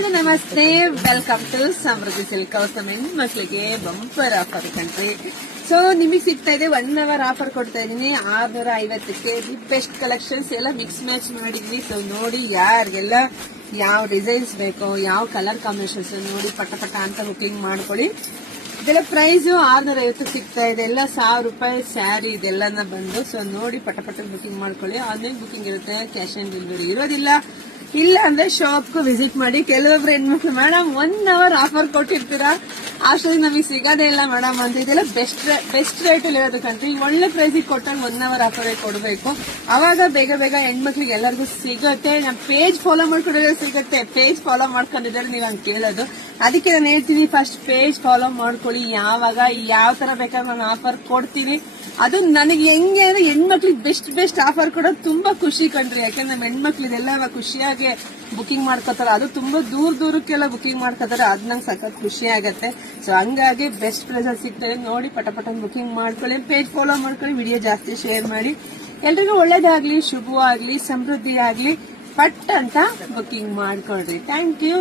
ಎಲ್ಲರಿಗೂ ನಮಸ್ತೆ. Welcome to Samruddhi silk house. ನಮ್ಮ ಹೆಣ್ಮಕ್ಳಿಗೆ ಬಂಪರ್ ಆಫರ್ ಕಂಡ್ರಿ. ಸೊ ನಿಮಗೆ ಸಿಗ್ತಾ ಇದೆ 1 hour ಆಫರ್ ಕೊಡ್ತಾ ಇದೀನಿ. 650ಕ್ಕೆ ಬೆಸ್ಟ್ ಕಲೆಕ್ಷನ್ಸ್ ಎಲ್ಲ ಮಿಕ್ಸ್ ಮ್ಯಾಚ್ ಮಾಡಿದ್ವಿ. ಸೊ ನೋಡಿ ಯಾರಿಗೆಲ್ಲ ಯಾವ ಡಿಸೈನ್ಸ್ ಬೇಕೋ, ಯಾವ ಕಲರ್ ಕಾಂಬಿನೇಷನ್ಸ್ ನೋಡಿ ಪಟ ಪಟ ಅಂತ ಬುಕಿಂಗ್ ಮಾಡ್ಕೊಳ್ಳಿ. ಇದೆಲ್ಲ ಪ್ರೈಸ್ 650 ಸಿಗ್ತಾ ಇದೆ. ಎಲ್ಲ 1000 ರೂಪಾಯಿ ಸ್ಯಾರಿ ಇದೆಲ್ಲನ ಬಂದು. ಸೊ ನೋಡಿ ಪಟ ಪಟ ಬುಕಿಂಗ್ ಮಾಡ್ಕೊಳ್ಳಿ. ಆನ್ಲೈನ್ ಬುಕಿಂಗ್ ಇರುತ್ತೆ, ಕ್ಯಾಶ್ ಆನ್ ಡೆಲಿವರಿ ಇರೋದಿಲ್ಲ. ಇಲ್ಲ ಅಂದ್ರೆ ಶಾಪ್ ವಿಸಿಟ್ ಮಾಡಿ. ಕೆಲವೊಬ್ರು ಹೆಣ್ಮಕ್ಳು ಮೇಡಮ್ 1 hour ಆಫರ್ ಕೊಟ್ಟಿರ್ತೀರಾ, ಅಷ್ಟೊಂದು ನಮಗೆ ಸಿಗೋದೇ ಇಲ್ಲ ಮೇಡಮ್ ಅಂತ. ಇದೆಲ್ಲ ಬೆಸ್ಟ್ ರೇಟ್ ಅಲ್ಲಿ ಇರೋದಕ್ಕಂತ ಈಗ ಒಳ್ಳೆ ಪ್ರೈಸಿಗೆ ಕೊಟ್ಟಾಗ 1 hour ಆಫರ್ ಕೊಡಬೇಕು. ಅವಾಗ ಬೇಗ ಬೇಗ ಹೆಣ್ಮಕ್ಳಿಗೆ ಎಲ್ಲರಿಗೂ ಸಿಗುತ್ತೆ. ನಮ್ಮ ಪೇಜ್ ಫಾಲೋ ಮಾಡ್ಕೊಂಡಿದ್ರೆ ಸಿಗುತ್ತೆ. ಪೇಜ್ ಫಾಲೋ ಮಾಡ್ಕೊಂಡಿದ್ರೆ ನೀವು ಹಂಗೆ ಕೇಳೋದು. ಅದಕ್ಕೆ ನಾನು ಹೇಳ್ತೀನಿ, ಫಸ್ಟ್ ಪೇಜ್ ಫಾಲೋ ಮಾಡ್ಕೊಳ್ಳಿ. ಯಾವಾಗ ಯಾವ ತರ ಬೇಕಾದ್ರೆ ನಾನು ಆಫರ್ ಕೊಡ್ತೀನಿ. ಅದು ನನಗೆ ಹೆಂಗೆ ಅಂದ್ರೆ ಹೆಣ್ಮಕ್ಳಿಗೆ ಬೆಸ್ಟ್ ಆಫರ್ ಕೊಡೋದು ತುಂಬಾ ಖುಷಿ ಕಂಡ್ರಿ. ಯಾಕಂದ್ರೆ ನಮ್ಮ ಹೆಣ್ಮಕ್ಳು ಇದೆಲ್ಲ ಖುಷಿಯಾಗಿ ಬುಕಿಂಗ್ ಮಾಡ್ಕೋತಾರೆ. ಅದು ತುಂಬಾ ದೂರಕ್ಕೆಲ್ಲ ಬುಕಿಂಗ್ ಮಾಡ್ಕೋತಾರೆ. ಅದ್ ನಂಗೆ ಸಖತ್ ಖುಷಿ ಆಗತ್ತೆ. ಸೊ ಹಂಗಾಗಿ ಬೆಸ್ಟ್ ಪ್ರೈಸ್ ಸಿಗ್ತದೆ. ನೋಡಿ ಪಟ ಬುಕಿಂಗ್ ಮಾಡ್ಕೊಳ್ಳಿ, ಪೇಜ್ ಫಾಲೋ ಮಾಡ್ಕೊಳ್ಳಿ, ವಿಡಿಯೋ ಜಾಸ್ತಿ ಶೇರ್ ಮಾಡಿ. ಎಲ್ರಿಗೂ ಒಳ್ಳೇದಾಗ್ಲಿ, ಶುಭವಾಗ್ಲಿ, ಸಮೃದ್ಧಿ ಆಗ್ಲಿ. ಪಟ್ ಅಂತ ಬುಕಿಂಗ್ ಮಾಡ್ಕೊಳ್ರಿ. Thank you.